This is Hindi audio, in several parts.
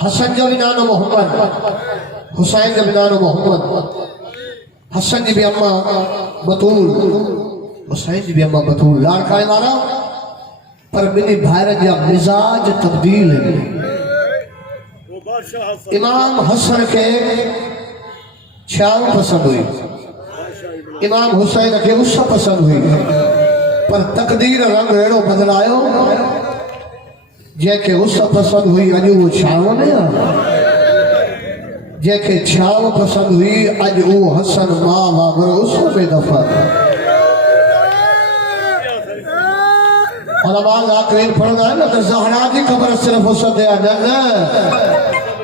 हसन जो भी नानो मोहम्मद, हुसैन जो भी नानो मोहम्मद। हसन जी भी अम्मा बतूल, हुसैन जी भी अम्मा बतूल। लाड़काए वारा पर मेरे भाई जा मिजाज तब्दील है। इमाम हसन के छाव पसंद हुई, इमाम हुसैन के गुस्सा पसंद हुई, पर तकदीर रंग अड़ो बदलायो जैके गुस्सा पसंद हुई अज वो छाव ने जैके छाव पसंद हुई अज वो हसन मां वागर उस पे दफा। और आवाज आखिर पढ़ना है ना तो ज़हरा की कब्र सिर्फ हो सकते हैं।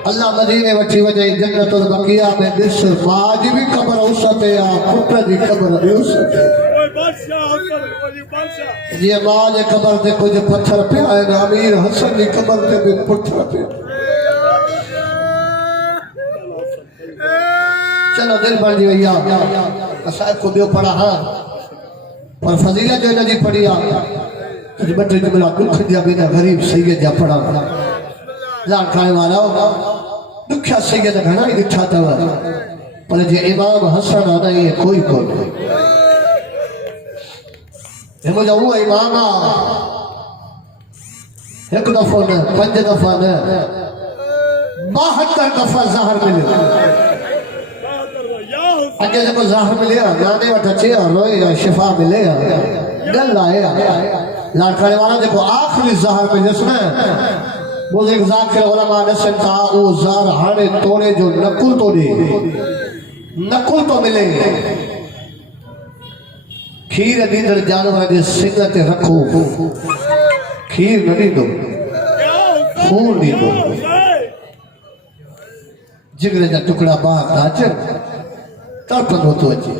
अल्लाह मदीने वठी वजे जन्नतुल बकिया में दिस माज भी कब्र हो सकते हैं, पुत्र की कब्र भी हो सकते हैं। ये माज कब्र ते कुछ पत्थर पे आए ना, अमीर हसन की कब्र ते भी पत्थर पे। चलो दिल बन जी भैया असां को बियो पढ़ा हां पर फजीलत जो नजी पढ़ी आ कुछ बटे जो मेरा दुख दिया बिना गरीब सैयद जा पढ़ा जान खाने वाला दुखा सैयद घना ही दिखा था पर जे इमाम हसन आना ये कोई कोई हे मुझे वो इमाम एक दफा न पंज दफा न 72 दफा ज़हर मिले। अगे जब ज़हर मिले नाने वट अचे रोए शिफा मिले गल आए लाड़काने वाला देखो आखिरी ज़हर मिले उसमें वो एक ज़ाकिर उलमा नसन था वो ज़हर हाने तोड़े जो नकुल तोड़े नकुल तो मिले। खीर नींदड़ जानवर के सिंग ते रखो खीर न ॾींदो खून ॾींदो जिगर जा टुकड़ा ॿाहिरि था अचनि तड़पंदो थो अचे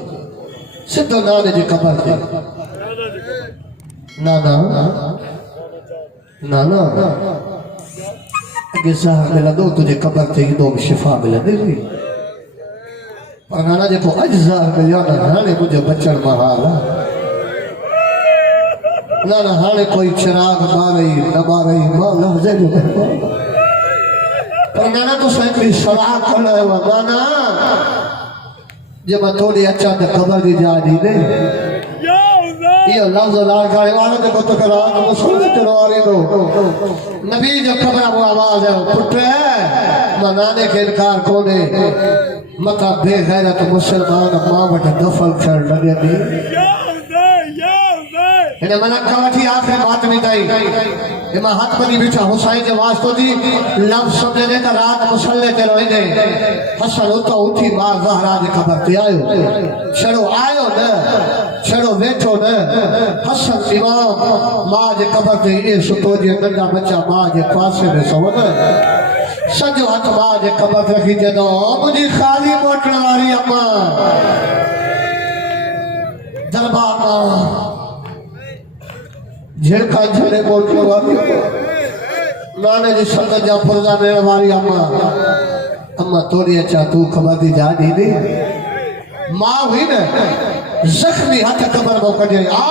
सिधो नाने जी कब्र ते नाना नाना अगे ज़हर मिलंदो तुंहिंजे कब्र ते ईंदो शिफ़ा मिलंदी हुई पर नाना जेको अॼु ज़हर मिलियो न हाणे मुंहिंजो बचण महाल आहे। ना ना हाणे कोई चिराग ॿारई न ॿारई मां लफ़्ज़ जो पर नाना तो हिकिड़ी सलाह करणु आयो आहे नाना जब मैं थोड़ी अच्छा तो खबर दी जा दी ने ये लफ्ज़ लाड़काने वाला जो तो करा वो सुन चलो आ रही तो नबी जो खबर वो आवाज है पुत्र है मनाने के इनकार कोने मता बेगैरत मुसलमान मां वट दफन कर लगे दी इने मना कवठी आखिरी बात में ताई इमा हाथ बनी बिठा हुसैन जे वास्तो दी लफ्ज़ समझे ने त रात मुसल्ले ते रोइंदे हसन उतो उठी मां ज़हरा जे खबर ते आयो छड़ो आयो न छड़ो बैठो न हसन इमाम मां जे खबर ते ये सुतो जे नंढा बच्चा मां जे पासे में सो न सजो हाथ मां जे खबर रखी जदो मुझी खाली मोटण वाली अम्मा दरबार मां झिड़का झड़े मोटण वाली नाने जी संगत जा पुरजा मेरे वाली अम्मा अम्मा तोड़ी अच्छा तू खबर दी जा दी नहीं मां हुई न जख्मी हाथ कबर में कटे आ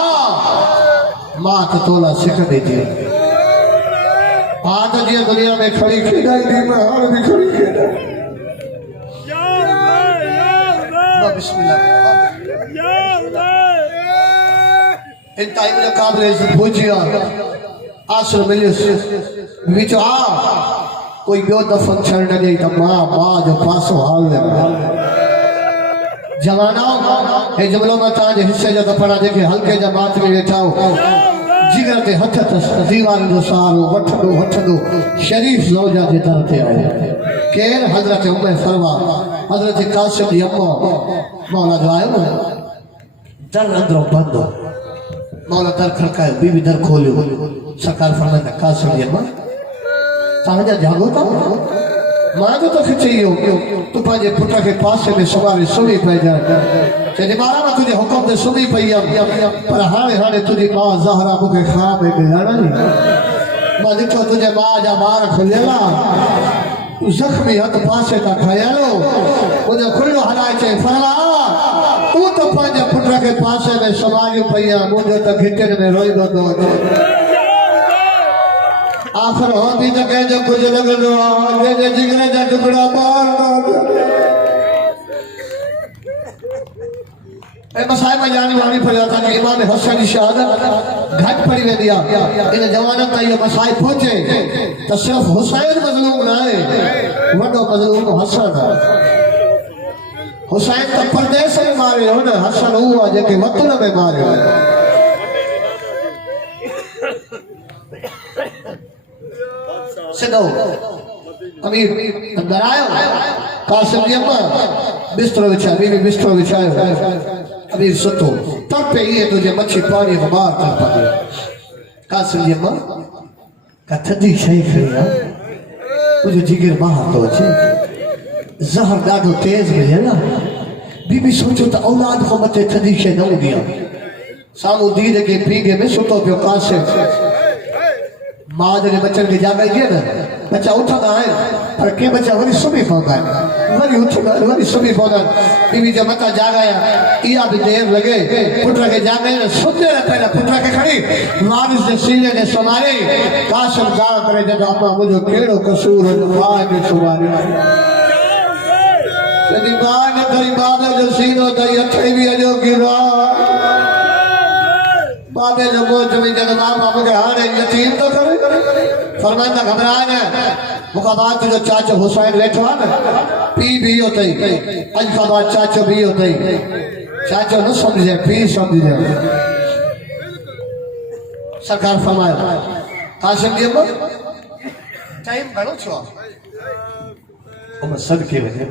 मां तो तोला सिख दी थी आज जी दुनिया में खड़ी खेदाई दी मैं हाल भी खड़ी खेदा बिस्मिल्लाह इन टाइम में काबले से पूछिया आसर मिले विचो आ कोई दो दफन छड़ न गई तो मां मां जो पासो हाल ले जवाना ए जबलो में ताज हिस्से जो दफना देखे हल्के जमात में बैठाओ जिगर के हथ दीवार जो सारो वठदो शरीफ ज़ौजा जे तरफ ते आए केर हजरत उम्मे फरवा हजरत कासिम जी अम्मा मौला जो आयो दर अंदरों बंद मौला दर खड़कायो बीबी दर खोलियो सरकार फरमाया कासिम जी अम्मा ताजा जागो था मां जो तो खिचियो तू पाजे पुत्र के पासे में सवारी सुनी पई जा तेरे मारा मैं तुझे हुक्म दे सुनी पई पर हाणे हाणे तुझी मां ज़हरा मुके ख्वाब में मिलना नहीं मां देखो तुझे मां जा बार खुलेला जख्मी हथ पासे का खयालो मुझे खुलो हलाए चे फरला तू तो पाजे पुत्र के पासे में सवारी पई मुझे तो घिटन में रोई दो आखिर हो भी तो कह जो कुछ लग लो जे जिगरे जा टुकड़ा मार ए मसाई में जाने वाली फरियादा कि इमाम हसन की शहादत घट पड़ी वे दिया इन जवानत ताई मसाई पहुंचे तो सिर्फ हुसैन मजलूम ना है वडो मजलूम हसन है हुसैन तो परदेस में मारे हो ना हसन हुआ जेके वतन में मारे सिद्धो अमीर अंदर आयो कासिम जी अम्मा बिस्तर बिछा बीवी बिस्तर बिछायो अमीर सुतो तब पे ये तुझे मच्छी पानी बाहर कर पड़े कासिम जी अम्मा का थदी सही खरिया तुझे जिगर बाहर तो अच्छे जहर डाडो तेज मिले ना बीबी सोचो तो औलाद को मते थदी से न दिया सामू दीद के पीगे में सुतो पियो कासिम मां जने बच्चन के जागे दिए ना बच्चा उठदा है पर के बच्चा वरी सुबह पौधा वरी उठदा वरी सुबह पौधा बीवी जब मता जागाया इया भी देर लगे पुत्र के जागे ना सुते ना पहला पुत्र के खड़ी वारिस के सीने ने समारे कासिम गा करे जब आपा मुझे केड़ो कसूर मां के सुमारे यदि मां ने तेरी बाबे जो सीनो दई अठे भी अजो गिरा बाबे जो बोझ में जब बाबा के हारे यतीम तो करे फरमाइंदा घबराए ना मुकाबात जो चाचा हुसैन बैठो है ना पी भी होते आज का बात चाचा भी होते चाचा न समझे पी समझे सरकार फरमाया कासिम जी टाइम घणो छो हम सदके वजे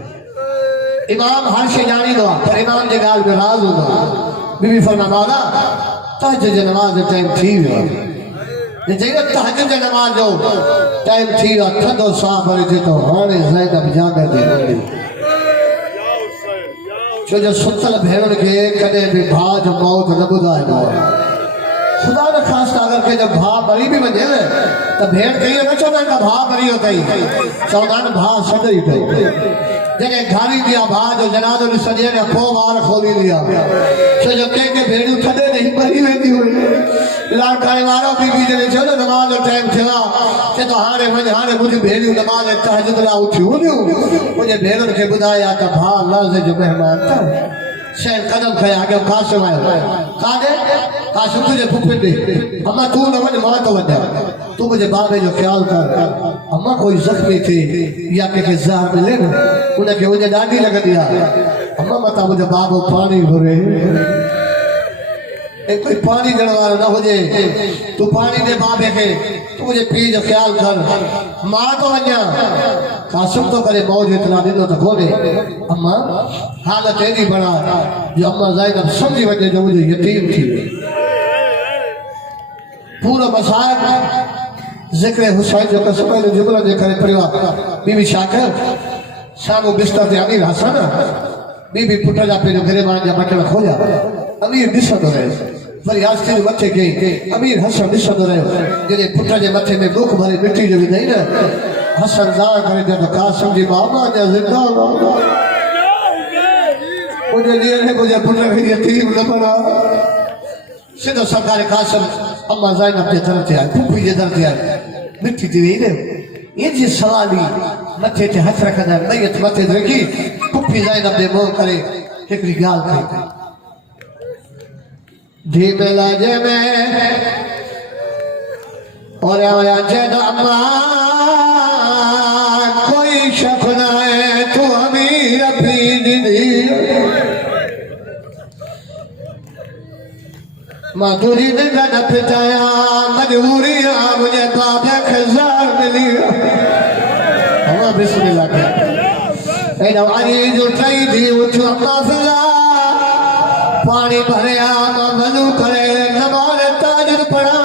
इमाम हर शे जानी दो पर इमाम जे गाल में राज हो बीबी फरमा बाबा तहज्जुद जी नमाज टाइम थी वियो जे जने तहज्जुद जी नमाज जो टाइम थी वियो थदो साफ वरी थे तो हाणे ज़ैनब जागे थी छो जो सुतल भेण के कदे भी भाज मौत न बुधाए खुदा न खास्ता अगर के जब भा मरी भी वने तो भेण कहीं न चवंदा का भा मरी होतई चवंदा भा सदई थई जने घारी दिया भा जो जनादो ने सजे ने पो वार खोली लिया छो जो के भेड़ू थदे नहीं मरी वेंदी हुई लाड करे वारो बीबी जने छो नमाज जो टाइम थिया के तो हारे वने हारे मुझे भेड़ू नमाज तहज्जुद ला उठियो मुझे भेड़न के बुधाया त भा अल्लाह जो मेहमान था शेर कदम खया आगे कासिम आयो कादे कासिम तुझे फुफे दे अम्मा तू न वने मां तो वजा तू मुझे बाबे जो ख्याल कर अम्मा कोई जख्मी थी या के जहर मिले ना उन्हें के मुझे डांडी लग दिया अम्मा मता मुझे बाबो पानी भरे एक कोई पानी जड़वार ना हो जे तू पानी दे बाबे के तू मुझे पी जो ख्याल कर मां तो वजा कासिम तो करे मौज इतना दिनो तो खोले अम्मा हालत एडी बड़ा जो अम्मा ज़ैनब समझी वजे जो मुझे यतीम थी पूरा मसाइब जिक्र हुसैन जो कसम जो जुमला जे करे परिवार बीबी शाकर सामो बिस्तर ते अमीर हसन बीबी पुट जा पे घरे मान जा बटन खोजा अमीर दिसंदो रहे वरी आस्ते मथे के अमीर हसन दिसंदो रहे जे पुट जे मथे में दुख भरी मिट्टी जो नहीं ना हसन जा करे जो कासिम जी बाबा जा जिंदा मुझे लिए ने मुझे पुट के यतीम न बना सीधो सरकार कासिम अम्मा ज़ैनब के तरफ आए फूफी जे तरफ आए मिट्टी थी रे ये जी सवाली मथे ते हथ रखदा मैयत मथे रखी फूफी ज़ैनब दे मुंह करे एकरी गाल कही धीमे लाजे में और आया जद अम्मा कोई शक ना है तू अमीर अपनी दीदी माधुरी ने न पिटाया मजबूरी मुझे बाबा खजार मिली हवा बिस्मिल्लाह के एडा वाली जो ट्राई थी उठ अम्मा फिला पानी भरया मनु करे नमाज ताजुद पढ़ा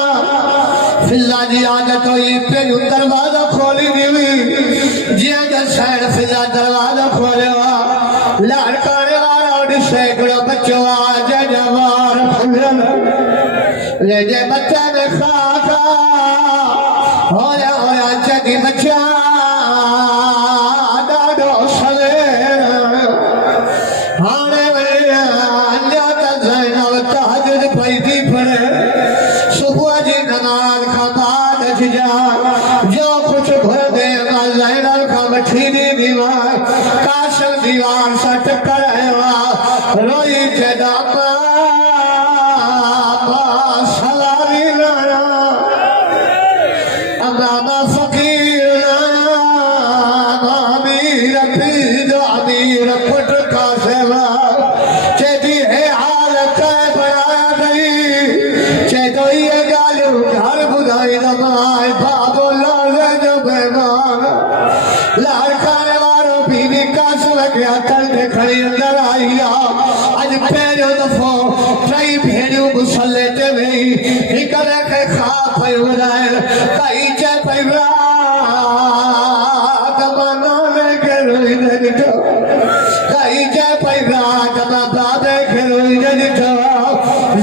फिजा जी आदत हुई पे दरवाजा खोली दी जिया जो सैन फिजा दरवाजा खोलेवा लड़काने वाला उड़ सैकड़ों बच्चों आज जवार फुलन ले जे बच्चा में खाका होया जगी बच्चा दादो सले हाने अन्या ज़ैनब तहज्जुद पैदी पड़े सुबह जी नमाज का बाद जा दीवार सट करवा रोई जदामा सलामी लाया अमामा फकीर अमीर पीर अमीर पुट का सेवा चेदी है हाल कै बना नहीं चेदो ये गालू घर बुधाई दमाए बाबो लाल जो बेमान लाल खाने वालों बीवी का सुलग गया तल के खड़ी अंदर आईया आज पैरों दफो ट्राई भेड़ू मुसल्ले ते वही निकले के खा पैवराल कई चे पैवरा दबाना में के रोई नितो कई चे पैवरा दबा बाबे के रोई नितो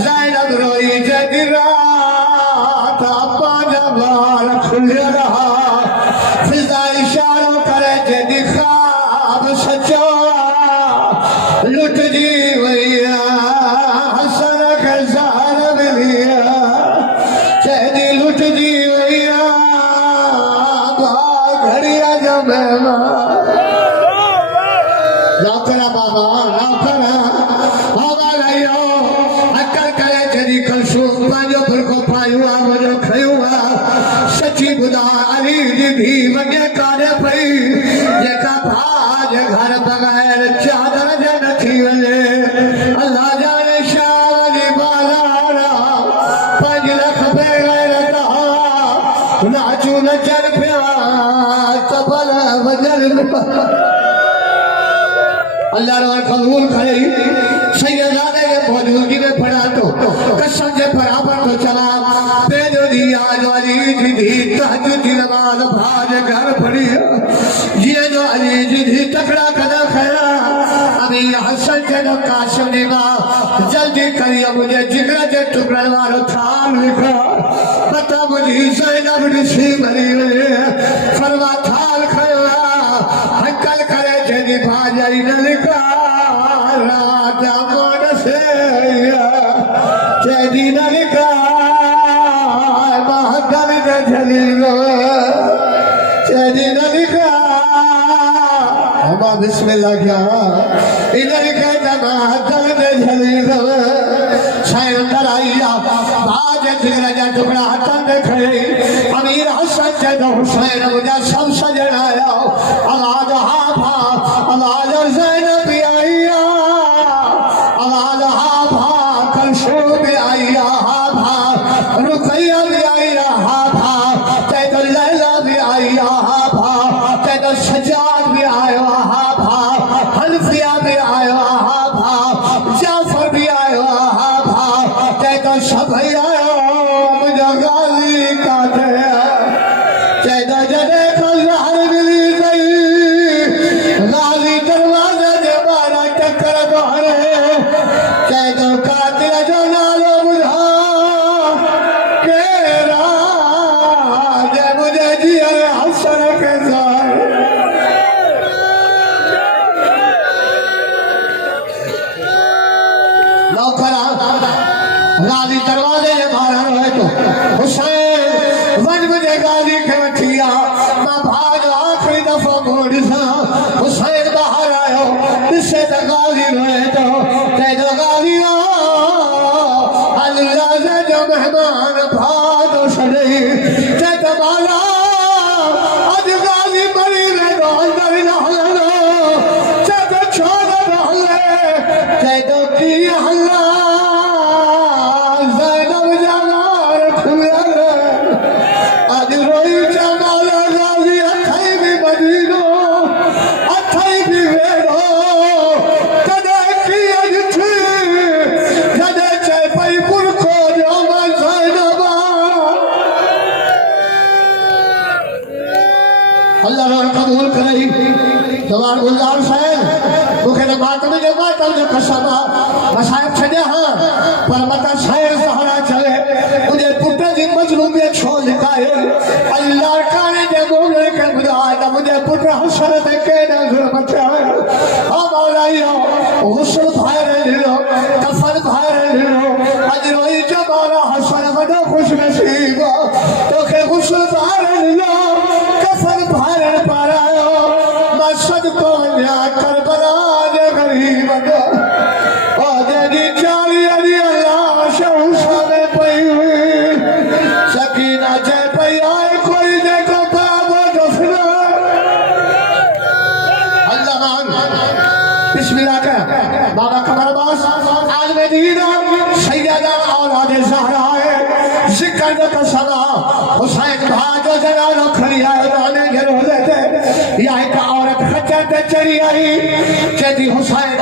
ज़ैनब रोई जगिरा तापा जबाल खुले रहा फिजा इशारों करे जदी ख्वाब सचो लुट जी वैया हसन खजान मिलिया चेदी लुट जी वैया घड़िया जब नौकरा बाबा नौकरा बाबा लाइयो अक्कल करे जदी कलसूम पांजो पर को पायुआ मुझो खयुआ सची बुदा अली जी भी वगे काने पई जेका भाज घर बगैर चादर जन थी वले अल्लाह जाने शाह दी बालारा 5 लाख बेगैर रहा नाचू नचन पिया तबल वजन अल्लाह रो कबूल करे सैयदाने के मौजूदगी में पढ़ा तो कसम के बराबर तो चला बेदो दी आज वाली जी तहज्जुद की नमाज भाज घर पड़ी ये जो अली जी तकड़ा कदा खैरा अभी हसन के नो काशिम दी मां जल्दी करिए मुझे जिगर के टुकड़े वालों थाम लिखा पता मुझे ज़ैनब ऋषि बनी फरमा थाल खैरा हकल करे जदी भाजाई न लिखा राजा मोड़ से चेदी न लिखा महकल न झलीलो चेदी न लिखा हमा बिस्मिल्लाह क्या इधर लिखा जमा महकल न झलीलो शायद कराइया बाज जिगर जा टुकड़ा हटन दे खड़े अमीर हसन जद हुसैन मुझे सब सजनाया आवाज हाफा आवाज ज़ैनब आईया आवाज हाफा कलसूम भी आईया हाफा रुकैया भी आईया हाफा तैदो लैला भी आईया हाफा तैदो सजाद भी आया हाफा हनफिया भी आया हाफा जाफर भी आया हाफा तैदो सब आया मुझे गाली का दे तैदो जदे कलहर मिली गई गाली दरवाजा जे बारा टक्कर दोहरे तैदो कातिल जो नालो बुझा के राज मुझे जिया हसन के जाए नौकरा गाली दरवाजे जे बारा रहे तो हुसैन वन मुझे गाली के वठिया मां भाग आखिरी दफा मोड़ सा हुसैन बाहर आयो इससे तो गाली रहे तो तेजो गालिया अल्लाह से जो मेहमान भाग सड़े ते तबाला आज गाली मरी ले दो अंदर न हलो ते तो छोड़ रहले ते तो की हल्ला ज़ैनब जवार खुले आज रोई जमाल गाली अथई भी मदीनो अथई भी वेरो कदे की अज थी कदे चे पई पुर को जो मैं ज़ैनब अल्लाह रो कबूल करे जवान गुलजार साहब मुखे ने बात में जो कसमा मसायब छड़े हां पर मता शायर सहारा चले मुझे पुत्र की मजलूमियत छोड़ लिखाए अल्लाह का ने जे बोले के खुदा मुझे पुत्र हसरत के नजर बचाए ओ मौलाइयो हुस्न भाई लो कफन भाई लो आज रोई जमाना हसन बड़ा खुश नसीब तो के हुस्न भाई लो कफन भाई पारायो मसद को न्या कर बरा जो जनानो खड़ी आयो नाने घेरो लेते या एक औरत खच्चर ते चढ़ी आई चेती हुसैन